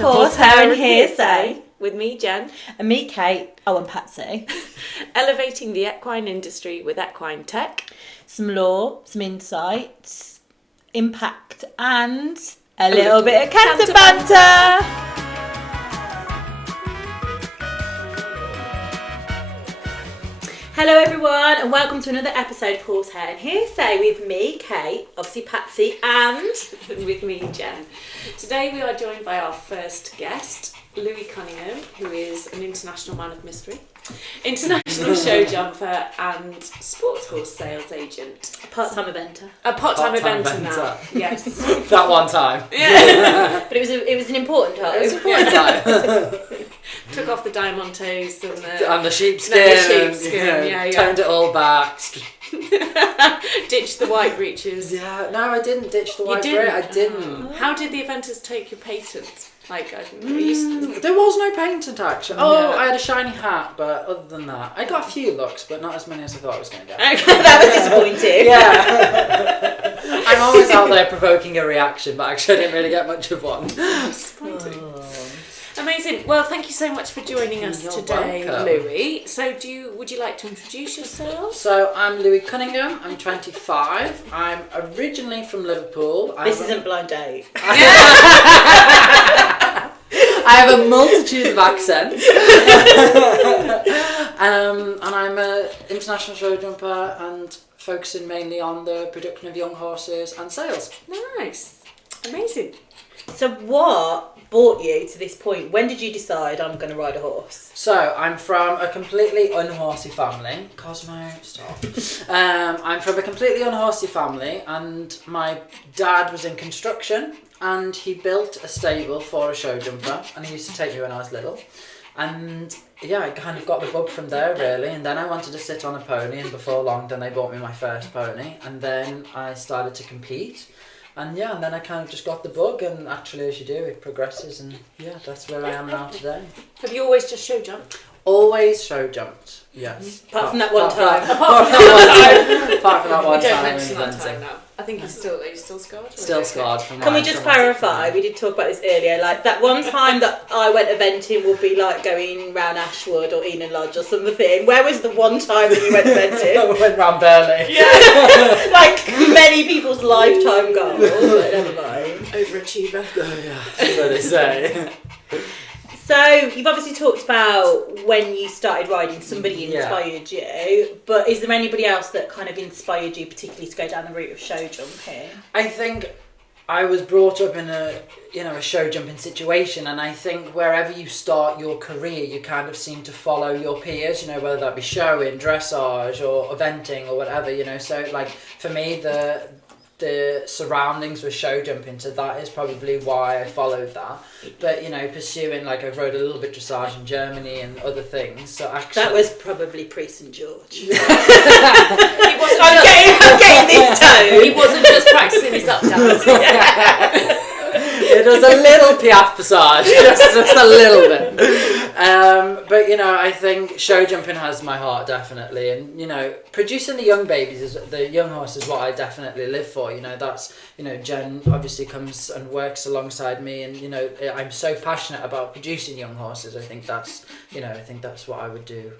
to Horse, Hair and Hearsay. With me, Jen. And me, Kate. Oh, and Patsy. Elevating the equine industry with equine tech. Some lore, some insights, impact, and a little bit of canter banter. Hello everyone and welcome to another episode of Horse, Hair and Hearsay with me, Kate, obviously Patsy, and with me, Jen. Today we are joined by our first guest, Louie Cunningham, who is an international man of mystery, international show jumper and sports horse sales agent. a part-time eventer. A part-time eventer now. Yes. That one time. Yeah. But it was an important time. It was important time. Took off the diamantos And the sheepskin. Yeah. Toned it all back. Ditched the white breeches. Yeah, no, I didn't ditch the white didn't? braid. I didn't. How did the eventers take your patent? Like, There was no patent actually. Oh, No. I had a shiny hat, but other than that, I got a few looks, but not as many as I thought I was going to get. That was disappointing. Yeah. I'm always out there provoking a reaction, but actually I didn't really get much of one. Disappointing. Amazing. Well, thank you so much for joining us You're today, welcome. Louie. So, would you like to introduce yourself? So I'm Louie Cunningham. I'm 25. I'm originally from Liverpool. This isn't blind date. I have a multitude of accents. And I'm an international show jumper and focusing mainly on the production of young horses and sales. Nice. Amazing. So what brought you to this point? When did you decide I'm going to ride a horse? So I'm from a completely unhorsey family. Cosmo, stop. I'm from a completely unhorsey family, and my dad was in construction, and he built a stable for a show jumper, and he used to take me when I was little. And yeah, I kind of got the bug from there really, and then I wanted to sit on a pony, and before long then they bought me my first pony, and then I started to compete. And yeah, and then I kind of just got the bug, and actually as you do, it progresses, and yeah, that's where I am now today. Have you always just show jumped? Always show jumped, yes. Apart from that one time. Apart from that one We don't time. mention that inventing. time now. I think he's still scarred. Still scarred from Can we mine, just from my clarify? time. We did talk about this earlier. Like that one time that I went eventing would be like going round Ashwood or Enon Lodge or something. Where was the one time that you went eventing? I went round Burley. Yeah, like many people's lifetime goals. But never mind. Overachiever. Oh yeah, that's what they say. So you've obviously talked about when you started riding, somebody inspired you, but is there anybody else that kind of inspired you, particularly to go down the route of show jumping? I think I was brought up in a show jumping situation, and I think wherever you start your career, you kind of seem to follow your peers, whether that be showing, dressage or eventing or whatever, so like for me the surroundings with show jumping, so that is probably why I followed that. But pursuing, like I've rode a little bit dressage in Germany and other things, so actually That was probably pre St George. I'm getting this tone. He wasn't just practicing his up downs. It was a little Piaf passage, just a little bit. But I think show jumping has my heart definitely, and producing the young babies, the young horses, what I definitely live for. That's Jen obviously comes and works alongside me, and I'm so passionate about producing young horses. I think that's what I would do.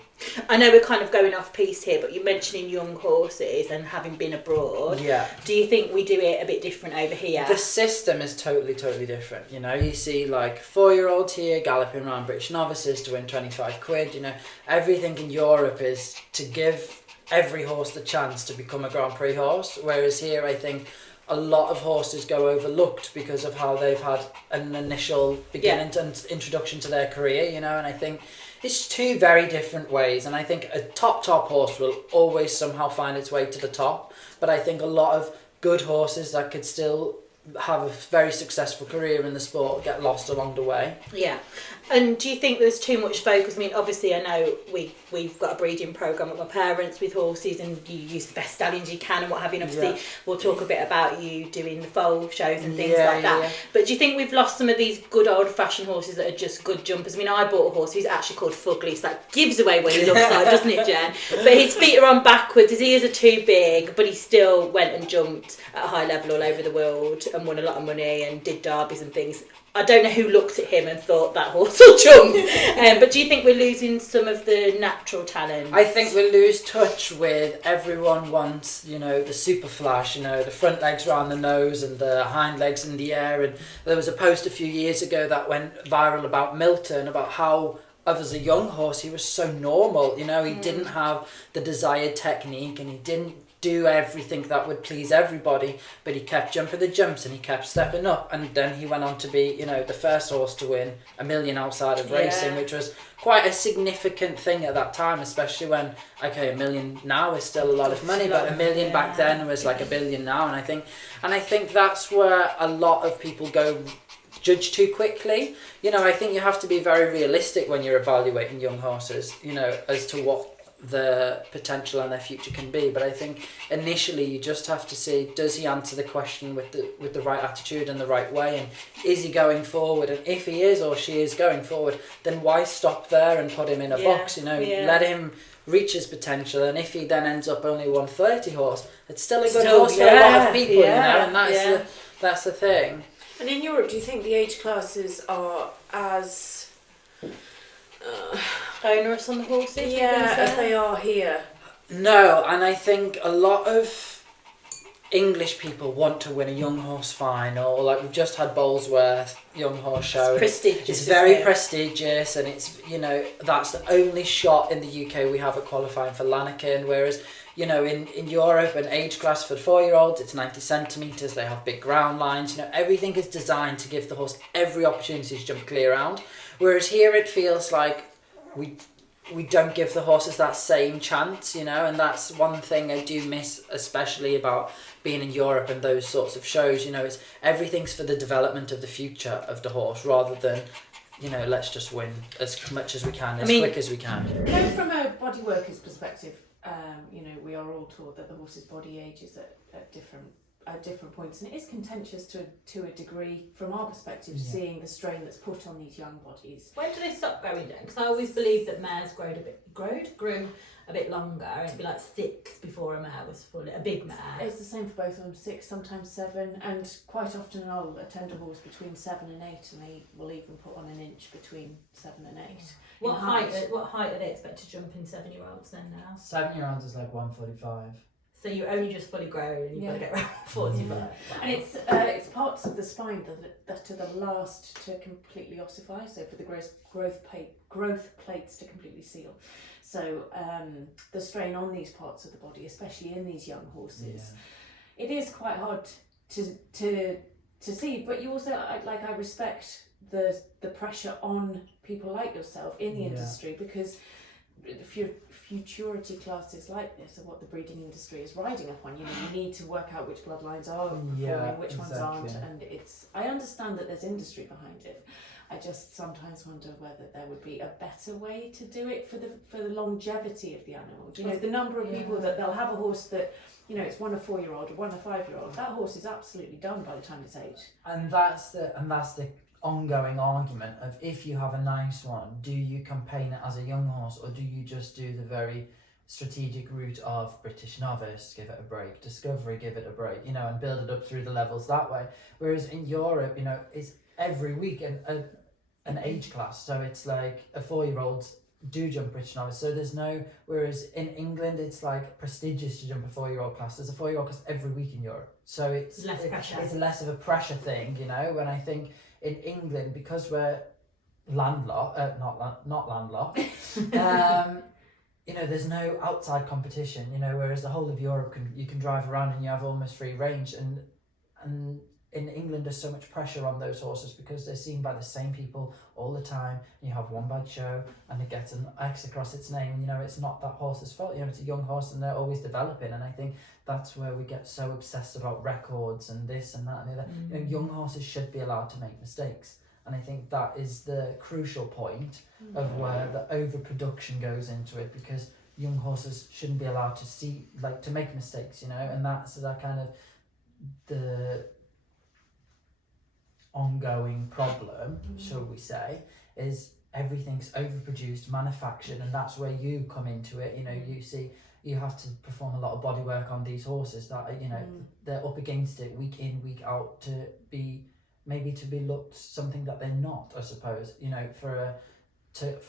I know we're kind of going off piece here, but you're mentioning young horses and having been abroad. Yeah. Do you think we do it a bit different over here? The system is totally different. You see like 4-year-olds here galloping around British novices to win 25 quid. Everything in Europe is to give every horse the chance to become a Grand Prix horse, whereas here I think a lot of horses go overlooked because of how they've had an initial beginning and introduction to their career, and I think it's two very different ways, and I think a top horse will always somehow find its way to the top, but I think a lot of good horses that could still have a very successful career in the sport get lost along the way. Yeah. And do you think there's too much focus? I mean, obviously I know we've got a breeding programme with my parents with horses, and you use the best stallions you can and what have you, and obviously we'll talk a bit about you doing the foal shows and things like that. Yeah. But do you think we've lost some of these good old fashioned horses that are just good jumpers? I mean, I bought a horse who's actually called Fugly, so that gives away what he looks like, doesn't it, Jen? But his feet are on backwards, his ears are too big, but he still went and jumped at a high level all over the world. and won a lot of money and did derbies and things. I don't know who looked at him and thought that horse will jump. But do you think we're losing some of the natural talent? I think we lose touch with everyone wants, the super flash, the front legs round the nose and the hind legs in the air. And there was a post a few years ago that went viral about Milton, about how as a young horse he was so normal. He didn't have the desired technique and he didn't do everything that would please everybody, but he kept jumping the jumps and he kept stepping up, and then he went on to be the first horse to win $1 million outside of racing, which was quite a significant thing at that time, especially when $1 million now is still a lot of money, but $1 million back then was like $1 billion now. And I think that's where a lot of people go judge too quickly. I think you have to be very realistic when you're evaluating young horses, as to what the potential and their future can be. But I think initially you just have to see, does he answer the question with the right attitude and the right way, and is he going forward? And if he is or she is going forward, then why stop there and put him in a box? Let him reach his potential, and if he then ends up only 130 horse, it's still a good horse for a lot of people, and that's the thing. And in Europe, do you think the age classes are as onerous on the horses? As they are here? No, and I think a lot of English people want to win a young horse final, or like we've just had Bolesworth young horse show. It's prestigious. It's very prestigious, and it's that's the only shot in the UK we have at qualifying for Lanarkshire, whereas in Europe, an age class for 4-year-olds, it's 90 centimetres, they have big ground lines, everything is designed to give the horse every opportunity to jump clear around. Whereas here it feels like we don't give the horses that same chance, and that's one thing I do miss, especially about being in Europe and those sorts of shows. It's everything's for the development of the future of the horse, rather than let's just win as much as we can, quick as we can. From a body worker's perspective, we are all taught that the horse's body ages at different points, and it is contentious to a degree from our perspective, seeing the strain that's put on these young bodies. When do they stop growing then? Because I always believed that mares grew a bit longer, and it'd be like 6 before a mare was full, a big mare. It's the same for both of them, 6, sometimes 7, and quite often I'll attend a horse between 7 and 8, and they will even put on an inch between 7 and 8. What height are they expected to jump in 7-year-olds then now? 7-year-olds is like 145. So you're only just fully grown and you've got to get around 45. Wow. And it's parts of the spine that are the last to completely ossify, so for the growth plates to completely seal. So the strain on these parts of the body, especially in these young horses, it is quite hard to see. But you also, I respect the pressure on people like yourself in the industry, because if your futurity classes like this are what the breeding industry is riding upon. You need to work out which bloodlines are performing, which ones aren't, and I understand that there's industry behind it. I just sometimes wonder whether there would be a better way to do it for the longevity of the animal. The number of people that they'll have a horse that it's one a 4-year-old or one a 5-year-old. That horse is absolutely done by the time it's 8. And that's the ongoing argument of, if you have a nice one, do you campaign it as a young horse, or do you just do the very strategic route of British Novice, give it a break, Discovery, give it a break, and build it up through the levels that way? Whereas in Europe, it's every week an age class, so it's like a 4-year-olds do jump British Novice, so there's no, whereas in England it's like prestigious to jump a 4-year-old class. There's a 4-year-old class every week in Europe, so it's less of a pressure thing, and I think in England, because we're not landlocked, there's no outside competition, whereas the whole of Europe you can drive around and you have almost free range, and in England there's so much pressure on those horses because they're seen by the same people all the time, and you have one bad show and it gets an X across its name, it's not that horse's fault, it's a young horse and they're always developing. And I think that's where we get so obsessed about records and this and that and the other. Young horses should be allowed to make mistakes, and I think that is the crucial point of where the overproduction goes into it, because young horses shouldn't be allowed to make mistakes, and that's that kind of the ongoing problem, shall we say, is everything's overproduced, manufactured, and that's where you come into it. You see you have to perform a lot of body work on these horses that, you know, they're up against it week in, week out to be looked something that they're not, I suppose, you know, for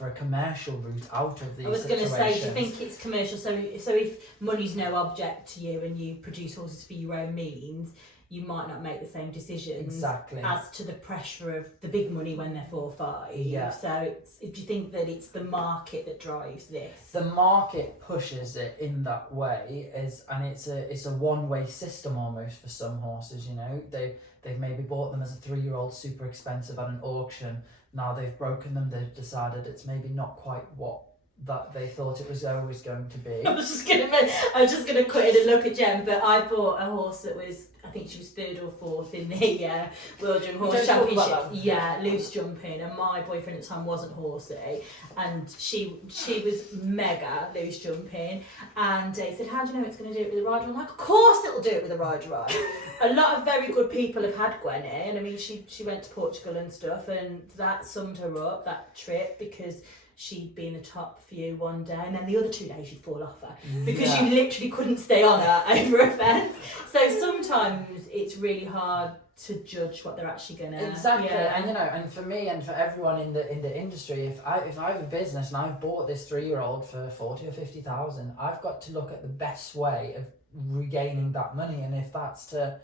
a commercial route out of these. I was going to say, do you think it's commercial? So if money's no object to you and you produce horses for your own means, you might not make the same decisions as to the pressure of the big money when they're 4 or 5. Yeah. So do you think that it's the market that drives this? The market pushes it in that way, and it's a one-way system almost for some horses. You know, they've maybe bought them as a 3-year-old super expensive at an auction. Now they've broken them. They've decided it's maybe not quite what that they thought it was always going to be. I was just gonna cut in and look at Jem, but I bought a horse that was, I think she was 3rd or 4th in the World Jump Horse Championship. Yeah, loose jumping, and my boyfriend at the time wasn't horsey, and she was mega loose jumping, and he said, "How do you know it's going to do it with a rider?" I'm like, "Of course it'll do it with a rider, right?" A lot of very good people have had Gwenny, and I mean she went to Portugal and stuff, and that summed her up, that trip, because she'd be in the top few one day, and then the other 2 days you'd fall off her because you literally couldn't stay on her over a fence. So sometimes it's really hard to judge what they're actually gonna. Exactly, and you know, and for me and for everyone in the industry, if I have a business and I've bought this 3-year-old for 40 or 50,000, I've got to look at the best way of regaining that money, and if that's to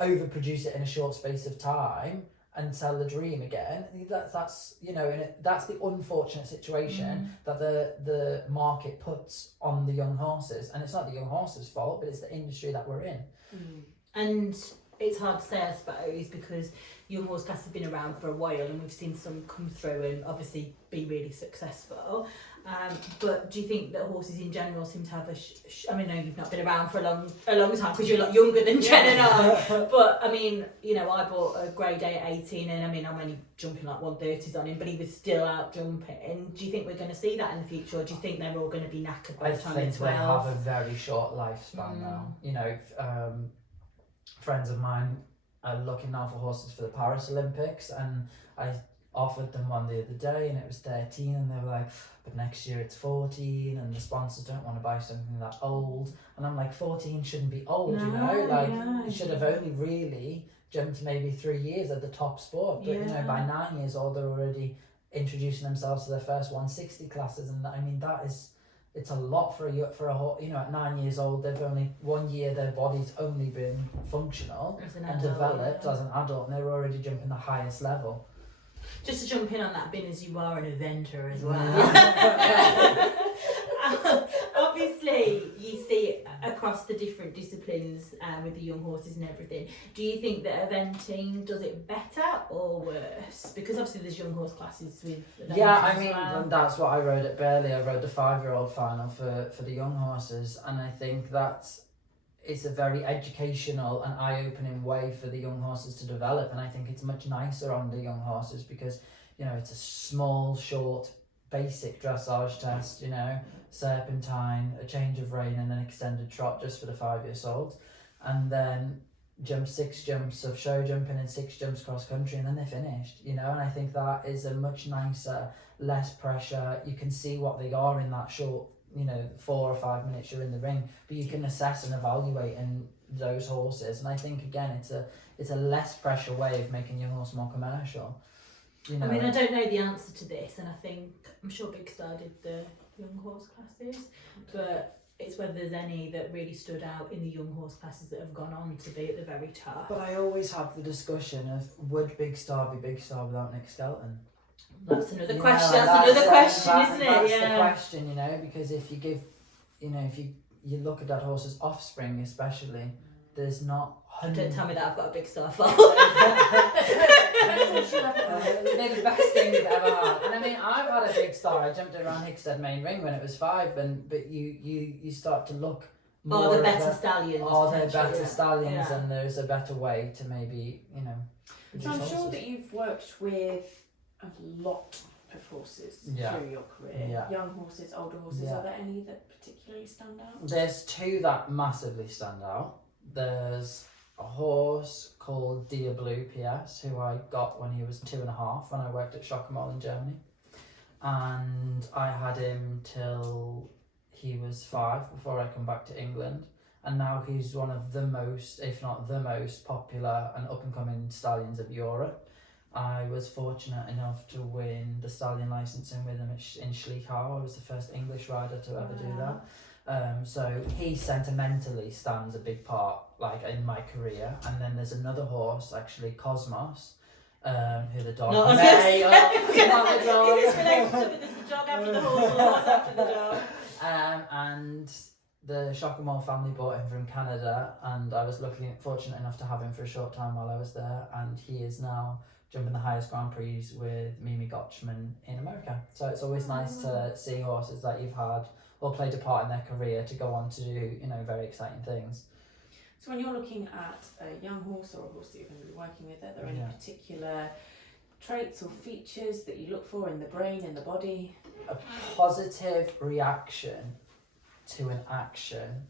overproduce it in a short space of time and sell the dream again, that's you know, and that's the unfortunate situation that the market puts on the young horses, and it's not the young horses' fault, but it's the industry that we're in. And it's hard to say, I suppose, because young horse classes have been around for a while, and we've seen some come through and obviously be really successful. But do you think that horses in general seem to have I mean, no, you've not been around for a long time because you're a lot younger than Jen and I. But I mean, you know, I bought a grade A at 18, and I mean, I'm only jumping like 130s on him, but he was still out jumping. Do you think we're going to see that in the future, or do you think they're all going to be knackered by the time they're 12? I think they have a very short lifespan now. You know, friends of mine are looking now for horses for the Paris Olympics, and I offered them one the other day and it was 13, and they were like, but next year it's 14 and the sponsors don't want to buy something that old. And I'm like, 14 shouldn't be old, you know, like you should have only really jumped maybe 3 years at the top sport, but you know, by 9 years old they're already introducing themselves to their first 160 classes, and I mean it's a lot for a horse. You know, at 9 years old, they've only 1 year their body's only been functional and developed as an adult, and they're already jumping the highest level. Just to jump in on that, being as you are an eventer as well. Obviously, you see it across the different disciplines with the young horses and everything. Do you think that eventing does it better or worse? Because obviously there's young horse classes with I mean, that's what I rode at Burley. I rode the 5-year-old final for the young horses, and I think it's a very educational and eye-opening way for the young horses to develop, and I think it's much nicer on the young horses because, you know, it's a small, short, basic dressage test, you know, serpentine, a change of rein and an extended trot just for the 5-year-olds, and then jump 6 jumps of show jumping and 6 jumps cross country, and then they're finished, you know. And I think that is a much nicer, less pressure. You can see what they are in that short, you know, 4 or 5 minutes you're in the ring, but you can assess and evaluate in those horses. And I think again it's a less pressure way of making young horse more commercial, you know. I mean, I don't know the answer to this, and I'm sure Big Star did the young horse classes, but it's whether there's any that really stood out in the young horse classes that have gone on to be at the very top. But I always have the discussion of, would Big Star be Big Star without Nick Skelton? That's another question. That's another question, isn't it? That's the question, you know, because if you give, you know, if you look at that horse's offspring, especially, there's not. Don't tell me that I've got a Big Star fault. They're the best thing you've ever had. And I mean, I've had a Big Star. I jumped around Hickstead Main Ring when it was 5, but you start to look. More the better stallions. They're better stallions, and there's a better way to maybe, you know. So I'm sure that you've worked with a lot of horses through your career. Young horses, older horses. Are there any that particularly stand out? There's 2 that massively stand out. There's a horse called Dear Blue PS, who I got when he was 2.5 when I worked at Schockenmall in Germany, and I had him till he was 5 before I come back to England, and now he's one of the most, if not the most popular and up and coming stallions of Europe. I was fortunate enough to win the stallion licensing with him in Schlichau. I was the first English rider to ever do that. So he sentimentally stands a big part, like, in my career. And then there's another horse, actually, Cosmos, who the dog Not may or not the dog. Is this relationship with this dog after the horse or the horse after the dog? And the Shockamore family bought him from Canada, and I was fortunate enough to have him for a short time while I was there, and he is now jumping the highest Grand Prix with Mimi Gotchman in America. So it's always nice to see horses that you've had or played a part in their career to go on to do, very exciting things. So when you're looking at a young horse or a horse that you're going to be working with, are there any particular traits or features that you look for in the brain, in the body? A positive reaction to an action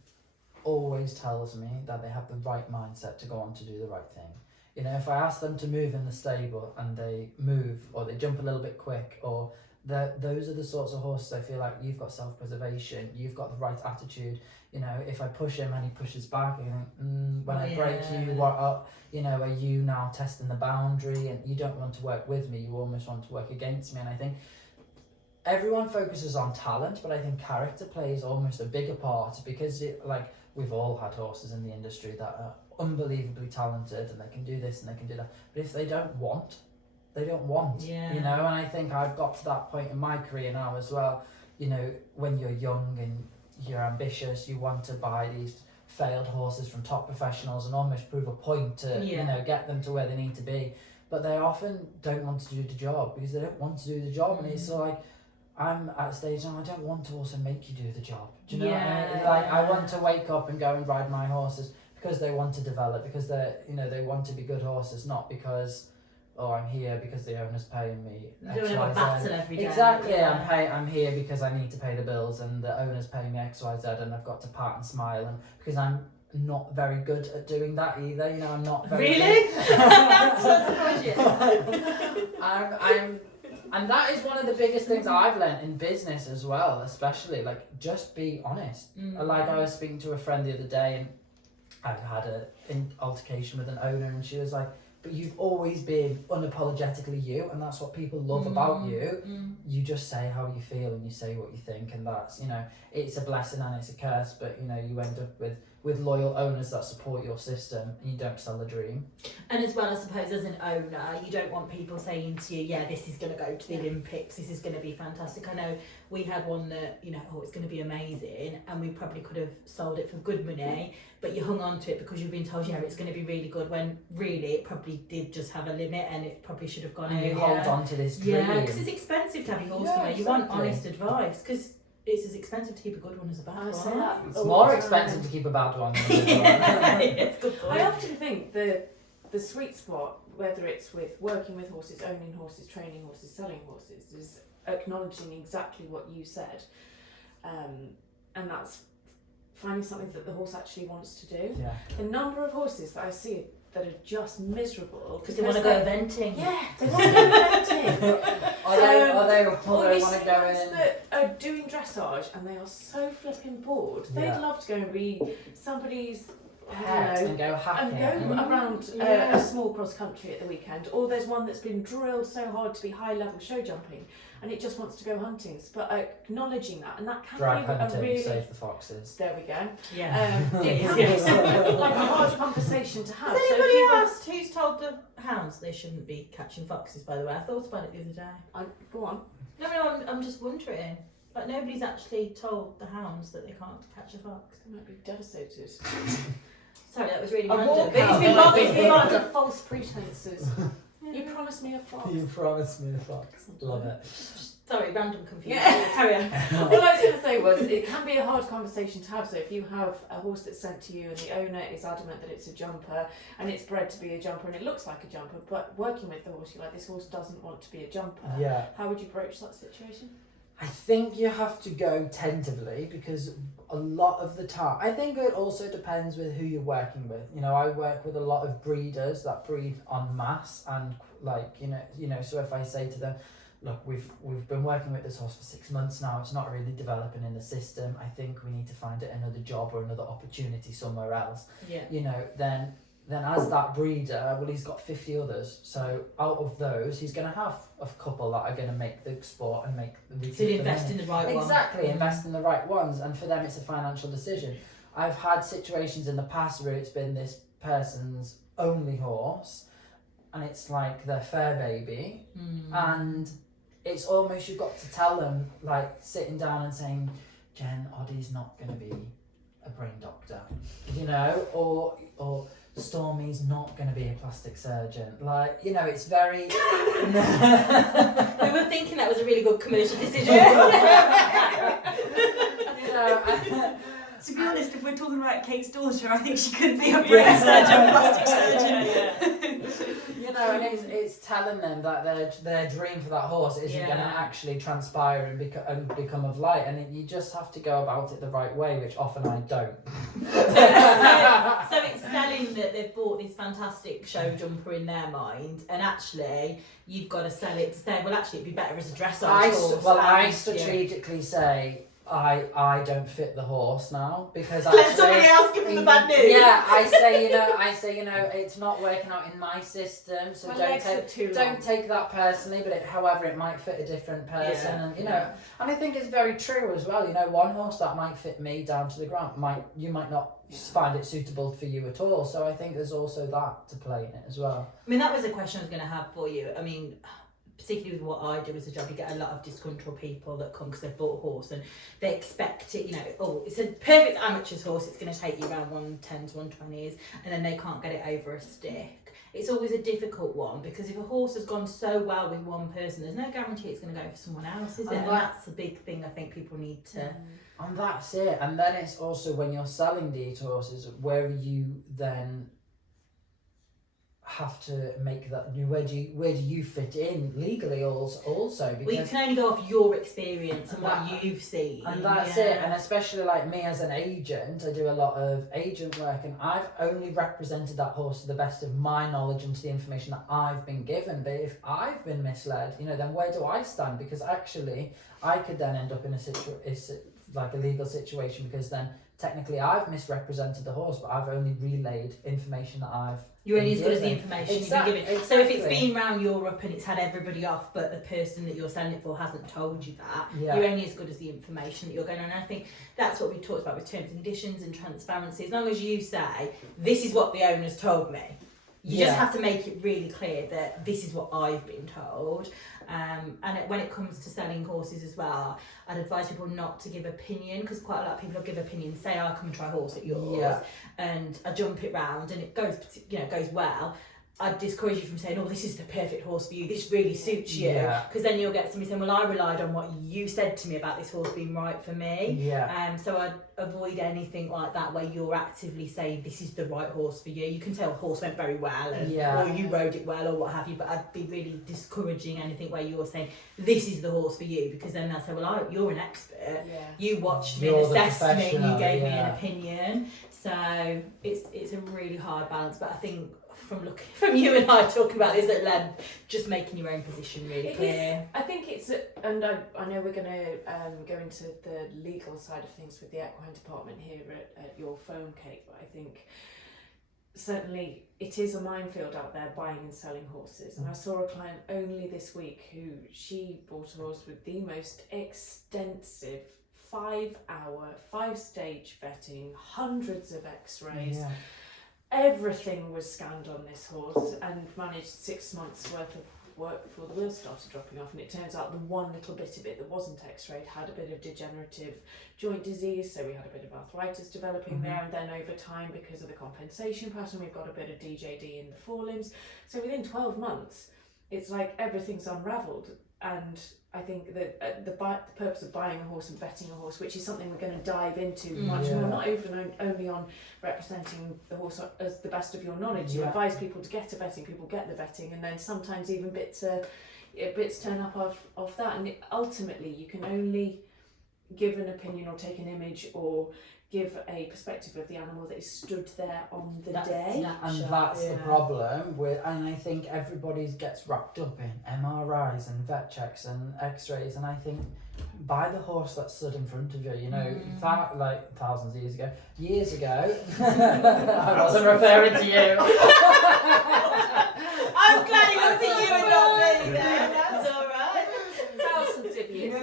always tells me that they have the right mindset to go on to do the right thing. If I ask them to move in the stable and they move or they jump a little bit quick, or those are the sorts of horses I feel like you've got self-preservation, you've got the right attitude. If I push him and he pushes back, I think, when I break you, what up? Are you now testing the boundary? And you don't want to work with me, you almost want to work against me. And I think everyone focuses on talent, but I think character plays almost a bigger part, because we've all had horses in the industry that are unbelievably talented and they can do this and they can do that, but if they don't want, and I think I've got to that point in my career now as well. When you're young and you're ambitious, you want to buy these failed horses from top professionals and almost prove a point to get them to where they need to be, but they often don't want to do the job because they don't want to do the job. And it's like, I'm at a stage now, I don't want to also make you do the job. Do you know what I mean? I want to wake up and go and ride my horses because they want to develop, because they want to be good horses, not because, I'm here because the owner's paying me X, y, Z. Battle every day. Exactly, I'm here because I need to pay the bills and the owner's paying me X, Y, Z, and I've got to pat and smile, and because I'm not very good at doing that either. I'm not very really good. That's so And that is one of the biggest things I've learned in business as well, especially, just be honest. I was speaking to a friend the other day, and I'd had an altercation with an owner, and she was like, but you've always been unapologetically you, and that's what people love about you. You just say how you feel and you say what you think, and that's, it's a blessing and it's a curse, but you end up with loyal owners that support your system, and you don't sell the dream. And as well, I suppose, as an owner, you don't want people saying to you, this is going to go to the Olympics, this is going to be fantastic. I know we had one that, it's going to be amazing, and we probably could have sold it for good money, but you hung on to it because you've been told, it's going to be really good, when really it probably did just have a limit, and it probably should have gone and earlier. You hold on to this dream. Yeah, because it's expensive to have your horse somewhere. You want honest advice, because it's as expensive to keep a good one as a bad one. It's more expensive to keep a bad one than a good one. It's good point. I often think the sweet spot, whether it's with working with horses, owning horses, training horses, selling horses, is acknowledging exactly what you said, and that's finding something that the horse actually wants to do. Yeah. The number of horses that I see that are just miserable because they want to go eventing. Yeah, they want to go eventing. or they want to go in. That are doing dressage and they are so flipping bored. They'd love to go and be somebody's pet and go hacking and go around a small cross country at the weekend. Or there's one that's been drilled so hard to be high level show jumping, and it just wants to go hunting. But acknowledging that, and that can drag be hunting, a really save the foxes. There we go. Yeah. It can be something like a hard conversation to have. Has anybody asked who's told the hounds they shouldn't be catching foxes? By the way, I thought about it the other day. Go on. No, I'm just wondering. Nobody's actually told the hounds that they can't catch a fox. They might be devastated. Sorry, that was really A random. walkout. It's been under false pretenses. You promised me a fox. You promised me a fox. Love it. Sorry, random confusion. Yeah. Carry on. All I was going to say was it can be a hard conversation to have. So if you have a horse that's sent to you and the owner is adamant that it's a jumper and it's bred to be a jumper and it looks like a jumper, but working with the horse, you're like, this horse doesn't want to be a jumper. Yeah. How would you broach that situation? I think you have to go tentatively, because a lot of the time, I think it also depends with who you're working with. I work with a lot of breeders that breed en masse, and so if I say to them, look, we've been working with this horse for 6 months now. It's not really developing in the system. I think we need to find it another job or another opportunity somewhere else. Yeah. You know, then as that breeder, well, he's got 50 others. So out of those, he's going to have a couple that are going to make the sport and make the. So you invest in the right one. Exactly, invest in the right ones, and for them, it's a financial decision. I've had situations in the past where it's been this person's only horse, and it's like their fur baby, and it's almost, you've got to tell them, like sitting down and saying, Jen, Oddie's not going to be a brain doctor, you know, or Stormy's not going to be a plastic surgeon. Like, you know, it's very. We were thinking that was a really good commercial decision. You know, to be honest, if we're talking about Kate's daughter, I think she could be a brain surgeon, plastic surgeon. You know, and it's telling them that their dream for that horse isn't going to actually transpire and become of light, and you just have to go about it the right way, which often I don't. So it's selling that they've bought this fantastic show jumper in their mind, and actually you've got to sell it to say, well, actually it'd be better as a dressage horse. I strategically say, I don't fit the horse now, because let somebody else give them the bad news. Yeah, I say you know it's not working out in my system, so don't take that personally. But however, it might fit a different person, and you know, and I think it's very true as well. You know, one horse that might fit me down to the ground you might not find it suitable for you at all. So I think there's also that to play in it as well. I mean, that was a question I was going to have for you. I mean, particularly with what I do as a job, you get a lot of disgruntled people that come because they've bought a horse and they expect it, you know, oh, it's a perfect amateur's horse, it's going to take you around 110s, 120s, and then they can't get it over a stick. It's always a difficult one, because if a horse has gone so well with one person, there's no guarantee it's going to go for someone else, is it? And that's a big thing I think people need to... And that's it. And then it's also, when you're selling these horses, where you then have to make that new, where do you fit in legally also, because you can only go off your experience and what you've seen, and that's it. And especially like me as an agent, I do a lot of agent work, and I've only represented that horse to the best of my knowledge and to the information that I've been given. But if I've been misled, you know, then where do I stand? Because actually I could then end up in a legal situation, because then technically I've misrepresented the horse, but I've only relayed information that you're only as good as the information you've been given. Exactly. So if it's been round Europe and it's had everybody off, but the person that you're selling it for hasn't told you that, you're only as good as the information that you're going on. And I think that's what we talked about with terms and conditions and transparency. As long as you say, this is what the owner's told me, you just have to make it really clear that this is what I've been told. And when it comes to selling horses as well, I'd advise people not to give opinion, because quite a lot of people will give opinions. Say, I come and try a horse at yours, and I jump it round and it goes well. I'd discourage you from saying, oh, this is the perfect horse for you, this really suits you, because then you'll get somebody saying, well, I relied on what you said to me about this horse being right for me. So I'd avoid anything like that where you're actively saying this is the right horse for you. You can tell a horse went very well, and, or you rode it well, or what have you, but I'd be really discouraging anything where you're saying this is the horse for you, because then they'll say, well, you're an expert, you watched me and assessed me and you gave me an opinion. So it's a really hard balance, but I think from you and I talking about this at length, just making your own position really clear. I think it's, and I know we're going to go into the legal side of things with the equine department here at your phone, Kate, but I think certainly it is a minefield out there buying and selling horses. And I saw a client only this week who she bought a horse with the most extensive 5-hour, 5-stage vetting, hundreds of x-rays. Everything was scanned on this horse, and managed 6 months worth of work before the wheels started dropping off. And it turns out the one little bit of it that wasn't x-rayed had a bit of degenerative joint disease, so we had a bit of arthritis developing there, and then over time, because of the compensation pattern, we've got a bit of DJD in the forelimbs. So within 12 months, it's like everything's unravelled. And I think that the purpose of buying a horse and vetting a horse, which is something we're going to dive into much more, not even only on representing the horse as the best of your knowledge. You advise people to get a vetting, people get the vetting, and then sometimes even bits turn up of that. And ultimately, you can only give an opinion or take an image or give a perspective of the animal that is stood there on the day. And that's the problem and I think everybody gets wrapped up in MRIs and vet checks and x-rays, and I think buy the horse that stood in front of you, you know, that like thousands of years ago. I wasn't referring to you. I'm glad he looked at you and not me then, that's alright. Thousands of years. I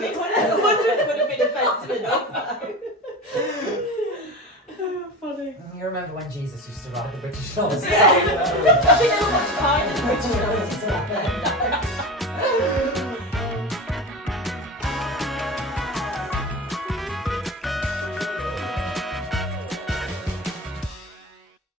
mean, I wonder if it would have been offensive enough. Oh, funny. You remember when Jesus used to ride the British horse? I think they were much kinder than British horses back then.